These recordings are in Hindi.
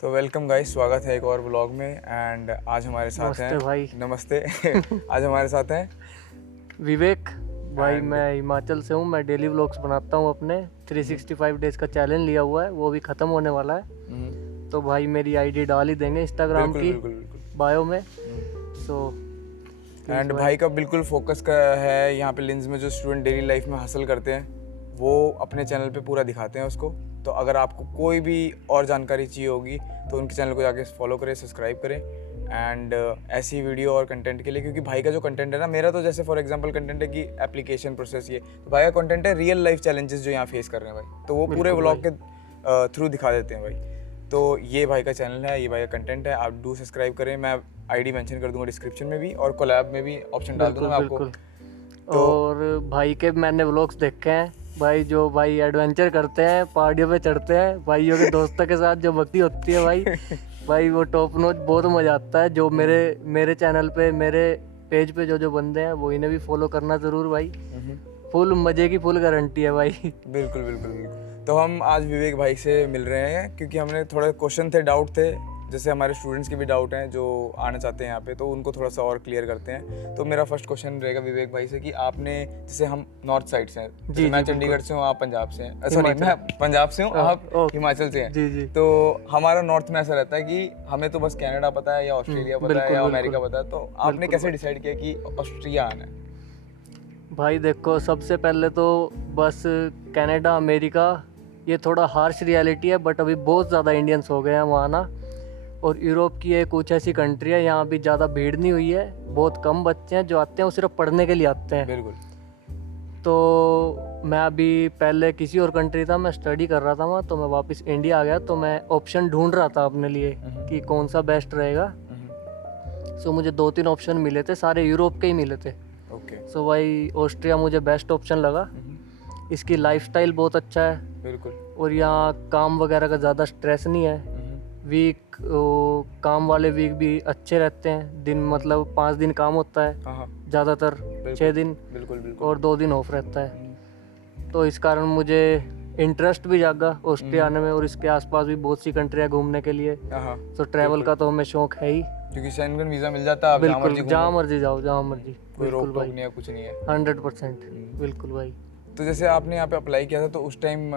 तो वेलकम गाइस, स्वागत है एक और व्लॉग में। एंड आज हमारे साथ नमस्ते हैं भाई। नमस्ते आज हमारे साथ हैं विवेक भाई। And- मैं हिमाचल से हूँ। मैं डेली व्लॉग्स बनाता हूँ अपने 365 डेज का चैलेंज लिया हुआ है, वो भी ख़त्म होने वाला है। तो भाई मेरी आईडी डाल ही देंगे इंस्टाग्राम बिल्कुल की बिल्कुल बिल्कुल। बायो में। सो एंड भाई का बिल्कुल फोकस का है यहाँ पे लिंज में जो स्टूडेंट डेली लाइफ में हासिल करते हैं वो अपने चैनल पे पूरा दिखाते हैं उसको। तो अगर आपको कोई भी और जानकारी चाहिए होगी तो उनके चैनल को जाके फॉलो करें, सब्सक्राइब करें। एंड ऐसी वीडियो और कंटेंट के लिए, क्योंकि भाई का जो कंटेंट है ना, मेरा तो जैसे फॉर एग्जांपल कंटेंट है कि एप्लीकेशन प्रोसेस, ये तो भाई का कंटेंट है रियल लाइफ चैलेंजेस जो यहाँ फेस कर रहे हैं भाई, तो वो पूरे व्लॉग के थ्रू दिखा देते हैं भाई। तो ये भाई का चैनल है, ये भाई का कंटेंट है, आप डू सब्सक्राइब करें। मैं आईडी मेंशन कर दूंगा डिस्क्रिप्शन में भी और कोलैब में भी ऑप्शन डाल दूंगा मैं आपको। तो और भाई के मैंने व्लॉग्स देखे हैं भाई, जो भाई एडवेंचर करते हैं, पहाड़ियों पे चढ़ते हैं भाइयों के दोस्तों के साथ, जो मस्ती होती है भाई भाई वो टॉप नॉच, बहुत मज़ा आता है। जो मेरे चैनल पे, मेरे पेज पे जो बंदे हैं वो इन्हें भी फॉलो करना ज़रूर भाई। फुल मज़े की फुल गारंटी है भाई। बिल्कुल बिल्कुल बिल्कुल। तो हम आज विवेक भाई से मिल रहे हैं क्योंकि हमने थोड़े क्वेश्चन थे, डाउट थे, जैसे हमारे स्टूडेंट्स के भी डाउट हैं जो आना चाहते हैं यहाँ पे, तो उनको थोड़ा सा और क्लियर करते हैं। तो मेरा फर्स्ट क्वेश्चन रहेगा विवेक भाई से कि आपने, जैसे हम नॉर्थ साइड से हैं, जैसे मैं चंडीगढ़ से हूँ, आप पंजाब से हैं, सॉरी मैं पंजाब से हूँ, आप हिमाचल से हैं। जी जी। तो हमारा नॉर्थ में ऐसा रहता है कि हमें तो बस कनाडा पता है या ऑस्ट्रेलिया पता है या अमेरिका पता है, तो आपने कैसे डिसाइड किया कि ऑस्ट्रेलिया आना है? भाई देखो, सबसे पहले तो बस कनाडा, अमेरिका, ये थोड़ा हार्श रियलिटी है, बट अभी बहुत ज़्यादा इंडियंस हो गए हैं वहाँ ना। और यूरोप की एक कुछ ऐसी कंट्री है, यहाँ भी ज़्यादा भीड़ नहीं हुई है, बहुत कम बच्चे हैं जो आते हैं, वो सिर्फ पढ़ने के लिए आते हैं। बिल्कुल। तो मैं अभी पहले किसी और कंट्री था, मैं स्टडी कर रहा था वहाँ, तो मैं वापस इंडिया आ गया, तो मैं ऑप्शन ढूंढ रहा था अपने लिए कि कौन सा बेस्ट रहेगा। सो मुझे 2-3 ऑप्शन मिले थे, सारे यूरोप के ही मिले थे। सो भाई ऑस्ट्रिया मुझे बेस्ट ऑप्शन लगा। इसकी लाइफस्टाइल बहुत अच्छा है। बिल्कुल। और और यहाँ काम वगैरह का ज़्यादा स्ट्रेस नहीं है। वीक काम वाले वीक भी अच्छे रहते हैं, दिन मतलब 5 दिन काम होता है ज़्यादातर, 6 दिन, बिल्कुल बिल्कुल। और 2 दिन ऑफ रहता है। तो इस कारण मुझे इंटरेस्ट भी जागा ऑस्ट्रिया आने में, और इसके आसपास भी बहुत सी कंट्रियाँ घूमने के लिए। तो ट्रैवल का तो हमें शौक है ही, क्योंकि शेंगन वीजा मिल जाता है, आप बिल्कुल जहाँ मर्जी जाओ, जहाँ मर्जी, कोई बिल्कुल रोक भाई, टोक नहीं है, कुछ नहीं है। 100% बिल्कुल भाई। तो जैसे आपने यहाँ पे अप्लाई किया था तो उस टाइम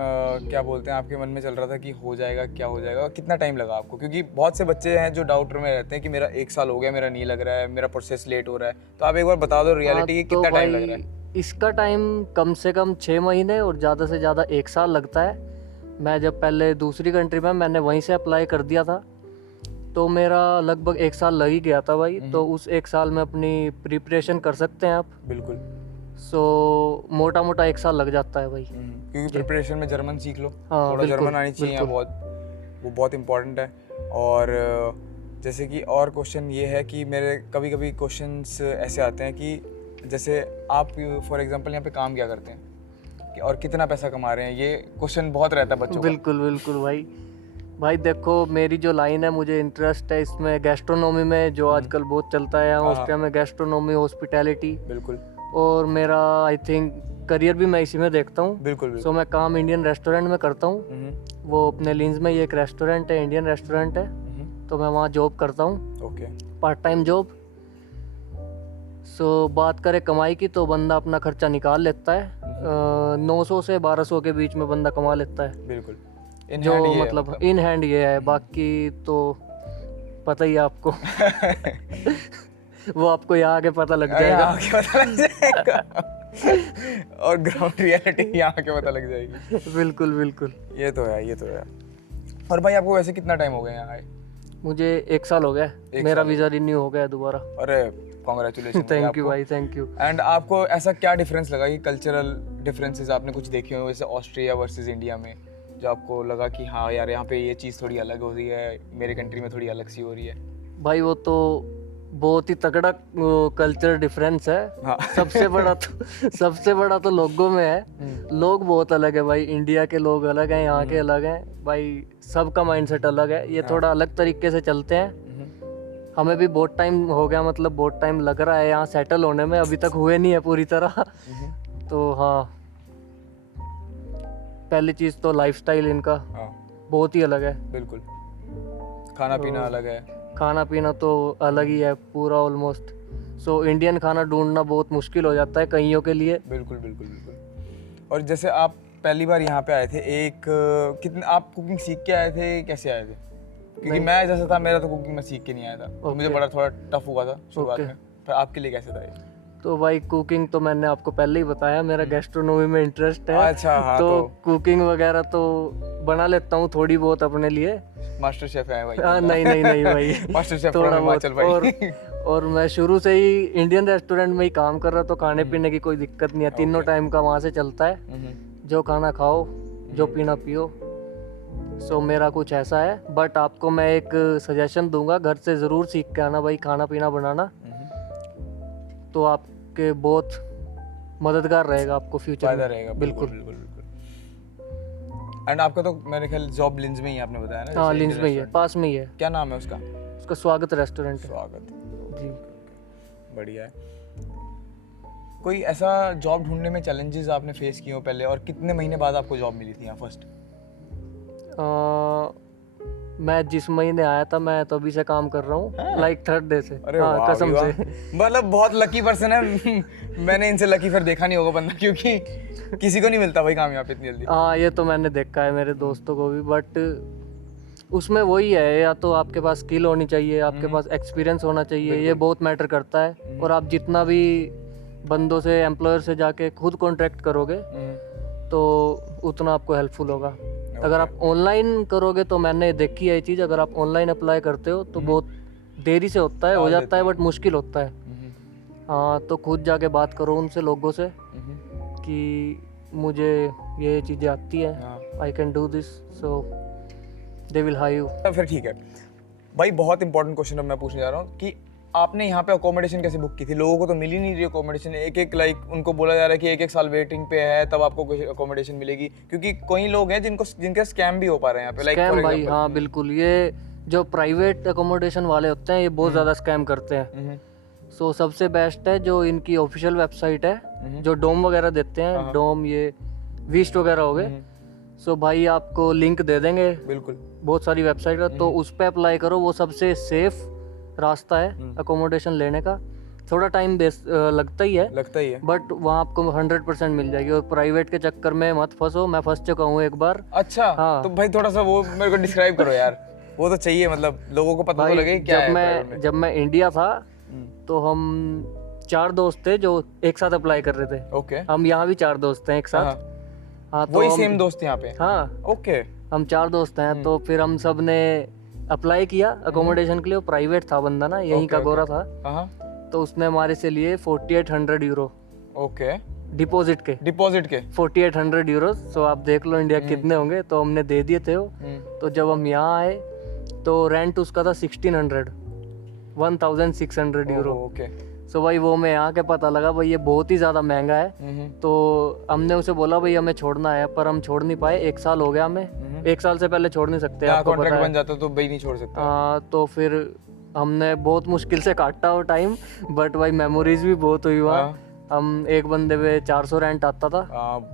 क्या बोलते हैं, आपके मन में चल रहा था कि हो जाएगा, क्या हो जाएगा, कितना टाइम लगा आपको? क्योंकि बहुत से बच्चे हैं जो डाउट में रहते हैं कि मेरा 1 साल हो गया, मेरा नहीं लग रहा है, मेरा प्रोसेस लेट हो रहा है। तो आप एक बार बता दो रियलिटी कि कितना टाइम लग रहा है? इसका टाइम कम से कम 6 महीने और ज़्यादा से ज़्यादा 1 साल लगता है। मैं जब पहले दूसरी कंट्री में, मैंने वहीं से अप्लाई कर दिया था, तो मेरा लगभग 1 साल लग ही गया था भाई। तो उस 1 साल में अपनी प्रिपरेशन कर सकते हैं आप। बिल्कुल। सो मोटा मोटा 1 साल लग जाता है भाई। क्योंकि प्रिपरेशन में जर्मन सीख लो, हाँ, थोड़ा जर्मन आनी चाहिए यहाँ, वो बहुत इंपॉर्टेंट है। और जैसे कि और क्वेश्चन ये है कि मेरे कभी कभी क्वेश्चंस ऐसे आते हैं कि जैसे आप फॉर एग्जांपल यहाँ पे काम क्या करते हैं और कितना पैसा कमा रहे हैं, ये क्वेश्चन बहुत रहता है बच्चों का। बिल्कुल भाई देखो, मेरी जो लाइन है, मुझे इंटरेस्ट है इसमें गैस्ट्रोनॉमी में, जो आजकल बहुत चलता है यहाँ ऑस्ट्रिया में, गैस्ट्रोनॉमी, हॉस्पिटैलिटी। बिल्कुल। और मेरा आई थिंक करियर भी मैं इसी में देखता हूँ। बिल्कुल। सो मैं काम इंडियन रेस्टोरेंट में करता हूँ। वो अपने लिंज में ये एक रेस्टोरेंट है, इंडियन रेस्टोरेंट है, तो मैं वहाँ जॉब करता हूँ। Okay. Part time job. So बात करें कमाई की, तो बंदा अपना खर्चा निकाल लेता है। 900 से 1200 के बीच में बंदा कमा लेता है। बिल्कुल। जो मतलब इन हैंड ये है, बाकी तो पता ही है आपको वो आपको यहाँ आके पता लग जाएगा। और ग्राउंड रियलिटी यहाँ के पता लग जाएगी। बिल्कुल। ये तो है। और भाई आपको वैसे कितना टाइम हो गया यहाँ आए? मुझे 1 साल हो गया, मेरा वीज़ा रिन्यू हो गया दोबारा। अरे कॉन्ग्रेचुलेशन। थैंक यू भाई, थैंक यू। एंड आपको ऐसा क्या डिफरेंस लगा कि कल्चरल डिफरेंसेस आपने कुछ देखे हो वैसे ऑस्ट्रिया वर्सेस इंडिया में, जो आपको लगा कि हाँ यार यहाँ पे ये चीज़ थोड़ी अलग हो रही है, मेरे कंट्री में थोड़ी अलग सी हो रही है? भाई वो तो बहुत ही तगड़ा कल्चर डिफरेंस है। हाँ। सबसे बड़ा तो लोगों में है। लोग बहुत अलग है भाई, इंडिया के लोग अलग हैं, यहाँ के अलग हैं भाई, सबका माइंडसेट अलग है। ये थोड़ा अलग तरीके से चलते हैं। हमें भी बहुत टाइम हो गया, मतलब बहुत टाइम लग रहा है यहाँ सेटल होने में, अभी तक हुए नहीं है पूरी तरह। तो हाँ, पहली चीज़ तो लाइफस्टाइल इनका बहुत ही अलग है। बिल्कुल। खाना पीना अलग है। खाना पीना तो अलग ही है पूरा ऑलमोस्ट। सो इंडियन खाना ढूंढना बहुत मुश्किल हो जाता है कईयों के लिए। बिल्कुल बिल्कुल बिल्कुल। और जैसे आप पहली बार यहाँ पे आए थे, कितने आप कुकिंग सीख के आए थे, कैसे आए थे? क्योंकि मैं जैसा था, मेरा तो कुकिंग मैं सीख के नहीं आया था, तो मुझे बड़ा थोड़ा टफ हुआ था शुरुआत में। पर आपके लिए कैसे था ये? तो भाई कुकिंग तो मैंने आपको पहले ही बताया, मेरा गैस्ट्रोनोमी में इंटरेस्ट है। अच्छा, हाँ, तो कुकिंग वगैरह तो बना लेता हूँ थोड़ी बहुत अपने लिए। मास्टर शेफ है भाई? नहीं भाई मास्टर शेफ थोड़ा बहुत। भाई। और मैं शुरू से ही इंडियन रेस्टोरेंट में ही काम कर रहा, तो खाने पीने की कोई दिक्कत नहीं है। तीनों टाइम का वहाँ से चलता है, जो खाना खाओ, जो पीना पियो। सो मेरा कुछ ऐसा है। बट आपको मैं एक सजेशन दूंगा, घर से ज़रूर सीख के आना भाई खाना पीना बनाना, तो आपके बहुत मददगार रहेगा, आपको फ्यूचर फायदा में रहेगा। बिल्कुल। एंड आपका तो मेरे ख्याल जॉब लिंज में ही आपने बताया ना? हाँ, लिंज में ही है, पास में ही है। क्या नाम है उसका? उसका स्वागत रेस्टोरेंट है। स्वागत जी। बढ़िया है। कोई ऐसा जॉब ढूंढने में चैलेंजेस आपने फेस किए हो पहले, और कितने महीने बाद आपको जॉब मिली थी यहाँ फर्स्ट? मैं जिस महीने आया था, मैं तो अभी से काम कर रहा हूँ, लाइक 3rd डे से। अरे हाँ, वाह, कसम वाह। से। मतलब बहुत लकी पर्सन है। मैंने इनसे लकी फिर देखा नहीं होगा बंदा, क्योंकि किसी को नहीं मिलता भाई काम यहाँ पे इतनी जल्दी। हाँ, ये तो मैंने देखा है मेरे दोस्तों को भी। बट उसमें वही है, या तो आपके पास स्किल होनी चाहिए, आपके पास एक्सपीरियंस होना चाहिए, ये बहुत मैटर करता है। और आप जितना भी बंदों से, एम्प्लॉयर से जाके खुद कॉन्ट्रैक्ट करोगे तो उतना आपको हेल्पफुल होगा। अगर आप ऑनलाइन करोगे तो मैंने देखी है ये चीज़, अगर आप ऑनलाइन अप्लाई करते हो तो बहुत देरी से होता है, हो जाता है, बट मुश्किल होता है। हाँ, तो खुद जाके बात करो उनसे, लोगों से, कि मुझे ये चीज़ें आती है, I can do this, so they will hire you. फिर ठीक है भाई। बहुत इंपॉर्टेंट क्वेश्चन अब मैं पूछने जा रहा हूँ कि आपने यहाँ पे अकोमोडेशन कैसे बुक की थी? लोगों को तो मिल ही नहीं रही अकोमोडेशन। एक लाइक उनको बोला जा रहा है कि एक साल वेटिंग पे है, तब आपको अकोमोडेशन मिलेगी, क्योंकि कई लोग हैं जिनके स्कैम भी हो पा रहे हैं यहाँ पे, लाइक स्कैम भाई, हाँ बिल्कुल। ये जो प्राइवेट अकोमोडेशन वाले होते हैं, ये बहुत ज़्यादा स्कैम करते हैं। सो सबसे बेस्ट है जो इनकी ऑफिशियल वेबसाइट है, जो डोम वगैरह देते हैं, डोम, ये वीस्ट वगैरह हो गए। सो भाई आपको लिंक दे देंगे, बिल्कुल, बहुत सारी वेबसाइट का, तो उस पर अप्लाई करो। वो सबसे सेफ रास्ता है अकोमोडेशन लेने का। थोड़ा टाइम लगता ही है, बट वहाँ आपको 100% मिल जाएगी। और प्राइवेट के चक्कर में मत फंसो, मैं फंस चुका हूँ एक बार। अच्छा, हाँ। तो भाई थोड़ा सा वो मेरे को डिस्क्राइब करो यार, वो तो चाहिए, मतलब लोगों को पता तो लगे क्या है। जब मैं इंडिया था तो हम 4 दोस्त थे जो एक साथ अप्लाई कर रहे थे। ओके। हम यहाँ भी 4 दोस्त हैं एक साथ। हाँ, तो वही सेम दोस्त यहाँ पे? हाँ, ओके। हम 4 दोस्त हैं। तो फिर हम सब ने अप्लाई किया अकोमोडेशन के लिए। वो प्राइवेट था बंदा ना, यहीं का गोरा था, तो उसने हमारे से लिए 4800 यूरो। ओके। डिपॉजिट के 4800 यूरो। सो आप देख लो इंडिया कितने होंगे। तो हमने दे दिए थे वो। तो जब हम यहाँ आए तो रेंट उसका था 1600 यूरो। ओके। सो भाई वो मैं यहाँ के पता लगा भाई ये बहुत ही ज़्यादा महंगा है। तो हमने उसे बोला भाई हमें छोड़ना है, पर हम छोड़ नहीं पाए। 1 साल हो गया हमें। 1 साल से पहले छोड़ नहीं सकते, आपको पता है। बन जाता तो भाई नहीं छोड़ सकता। हाँ, तो फिर हमने बहुत मुश्किल से काटा वो टाइम, बट भाई मेमोरीज भी बहुत हुई वहाँ। हम एक बंदे पे 400 रेंट आता था,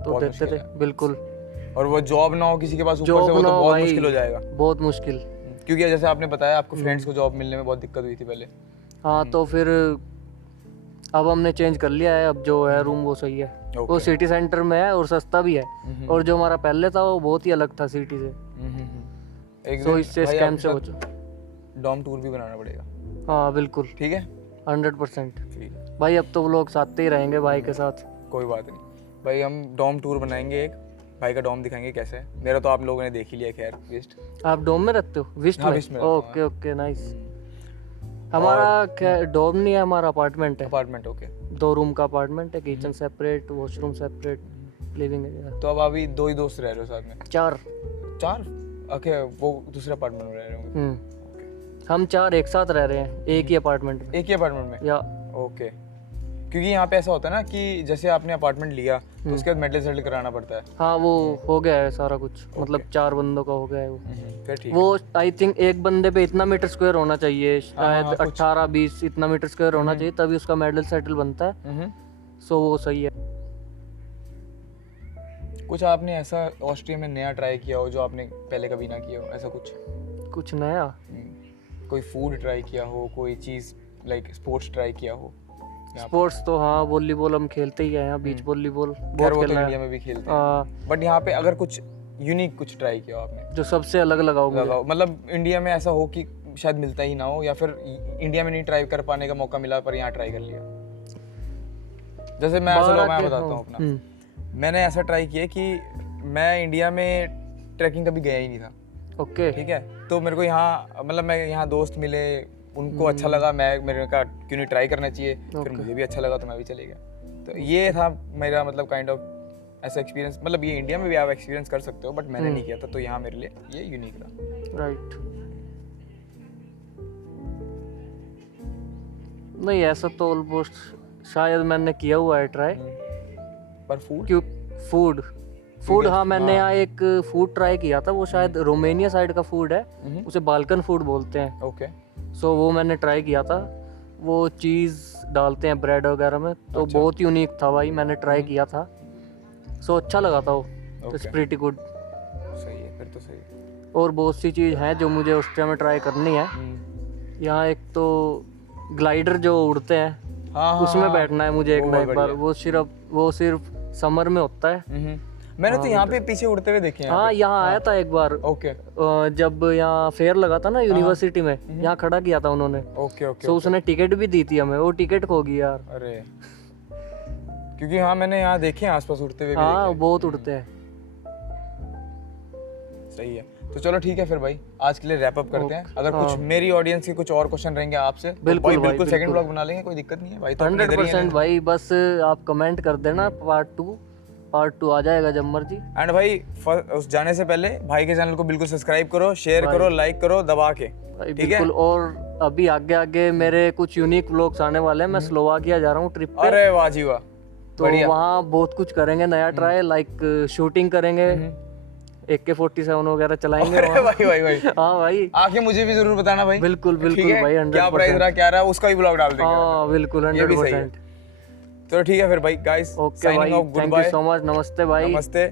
तो देते थे। बिल्कुल। और वो जॉब ना हो किसी के पास ऊपर से, वो तो बहुत मुश्किल हो जाएगा। बहुत मुश्किल, क्योंकि जैसे आपने बताया आपको फ्रेंड्स को जॉब मिलने में बहुत दिक्कत हुई थी पहले। हाँ, तो फिर अब हमने चेंज कर लिया है। अब जो है रूम वो सही है। वो सिटी सेंटर में है और सस्ता भी है। और जो हमारा पहले था वो बहुत ही अलग था सिटी से। तो इससे स्कैम से बचो। डॉम टूर भी बनाना पड़ेगा। हाँ बिल्कुल, ठीक है, 100%। भाई अब तो वो लोग साथ ही रहेंगे भाई के साथ। कोई बात नहीं भाई, हम डॉम टूर बनाएंगे, एक भाई का डॉम दिखाएंगे कैसे है। मेरा तो आप लोगों ने देख ही लिया। खैर, विस्ट। आप डॉम में रहते हो? विस्ट में? Okay okay, nice. हमारा क्या डॉम नहीं है, हमारा अपार्टमेंट है। Apartment, okay. 2 रूम का अपार्टमेंट है, kitchen separate, washroom separate, living area. तो अब अभी 2 ही दोस्त रह रहे हो साथ में? 4। ओके, वो दूसरे अपार्टमेंट में रह रहे होंगे। हम 4 एक साथ रह रहे हैं एक ही अपार्टमेंट में। एक ही अपार्टमेंट में? या ओके। क्योंकि यहाँ पे ऐसा होता है ना कि जैसे आपने अपार्टमेंट लिया तो उसके बाद मेटल सेटल कराना पड़ता है। हाँ, वो हो गया है सारा कुछ। मतलब 4 बंदों का हो गया है वो। फिर ठीक है। वो आई थिंक एक बंदे पे इतना मीटर स्क्वायर होना चाहिए, शायद 18-20 इतना मीटर स्क्वायर होना चाहिए, तभी उसका मेटल सेटल बनता है। सो वो सही है। कुछ आपने ऐसा ऑस्ट्रिया में नया ट्राई किया हो जो आपने पहले कभी ना किया हो, ऐसा कुछ नया? कोई फूड ट्राई किया हो, कोई चीज़ लाइक स्पोर्ट्स ट्राई किया हो? स्पोर्ट्स तो हाँ, वॉलीबॉल हम खेलते ही हैं यहाँ, बीच वॉलीबॉल खैर बहुत वो तो खेला इंडिया है। में भी खेलते हैं, बट यहाँ पे अगर कुछ यूनिक कुछ ट्राई किया हो आपने, जो सबसे अलग लगाओ मुझे। लगाओ मतलब इंडिया में ऐसा हो कि शायद मिलता ही ना हो, या फिर इंडिया में नहीं ट्राई कर पाने का मौका मिला पर यहाँ ट्राई कर लिया। जैसे मैं ऐसा मैं बताता हूँ अपना, मैंने ऐसा ट्राई किया कि मैं इंडिया में ट्रैकिंग कभी गया ही नहीं था। ओके। ठीक है, तो मेरे को यहाँ मतलब मैं यहाँ दोस्त मिले, उनको अच्छा लगा, मेरे कहा क्यों नहीं ट्राई करना चाहिए, फिर मुझे भी अच्छा लगा तो मैं भी चले गया। तो ये था मेरा मतलब काइंड ऑफ ऐसा एक्सपीरियंस, मतलब ये इंडिया में भी आप एक्सपीरियंस कर सकते हो बट मैंने नहीं किया था, तो यहाँ मेरे लिए ये यूनिक था। राइट। नहीं ऐसा तो ऑलमोस्ट शायद मैंने किया हुआ है ट्राई। पर फूड, क्यों फूड हाँ, मैंने यहाँ एक फूड ट्राई किया था, वो शायद रोमानिया साइड का फूड है, उसे बाल्कन फूड बोलते हैं। ओके। सो वो मैंने ट्राई किया था, वो चीज़ डालते हैं ब्रेड वगैरह में, तो बहुत यूनिक था भाई, मैंने ट्राई किया था। सो अच्छा लगा था वो, इट्स प्रीटी गुड। सही है, फिर तो सही है। और बहुत सी चीज़ हैं जो मुझे ऑस्ट्रिया में ट्राई करनी है। यहाँ एक तो ग्लाइडर जो उड़ते हैं, हाँ, उसमें बैठना है मुझे एक ना एक बार। वो सिर्फ समर में होता है। मैंने तो यहाँ पे पीछे उड़ते हुए देखे हैं। हाँ, यहाँ आया था एक बार। ओके जब यहाँ फेयर लगा था ना यूनिवर्सिटी में, यहाँ खड़ा किया था उन्होंने। Okay okay. तो उसने टिकट भी दी थी हमें, वो टिकट खो गई यार। अरे क्योंकि हाँ मैंने यहाँ देखे हैं आसपास उड़ते हुए भी हाँ, देखे। बहुत उड़ते हैं। सही है, तो चलो ठीक है फिर भाई, आज के लिए रैप अप करते हैं। अगर कुछ मेरी ऑडियंस के कुछ और क्वेश्चन रहेंगे आपसे तो बिल्कुल भाई भाई, बिल्कुल सेकंड बिल्कुल। ब्लॉग बना लेंगे, कोई दिक्कत नहीं है भाई। तो अपने इधर ही हैं। 100% भाई, बस आप कमेंट कर देना, पार्ट 2 आ जाएगा जब मर्जी। एंड भाई उस जाने से पहले भाई के चैनल को बिल्कुल सब्सक्राइब करो, शेयर करो, लाइक करो दबा के, भाई ठीक है। बिल्कुल। और अभी आगे आगे मेरे कुछ यूनिक व्लॉग्स आने वाले हैं। मैं स्लोवाकिया जा रहा हूँ ट्रिप पे, अरे वाह जी वाह, तो वहाँ बहुत कुछ करेंगे नया ट्राई, लाइक शूटिंग करेंगे, AK-47 वगैरह चलाएंगे अरे भाई भाई भाई हाँ भाई, आके मुझे भी जरूर बताना भाई। बिल्कुल ठीक बिल्कुल है? भाई, क्या प्राइस 100%। रहा, क्या रहा, उसका भी ब्लॉग डाल देंगे। हाँ बिल्कुल, ये भी सही है। 100%। तो ठीक है फिर भाई, गाइस ओके भाई, signing off, good thank you bye, so much, नमस्ते भाई। नमस्ते,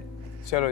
चलो।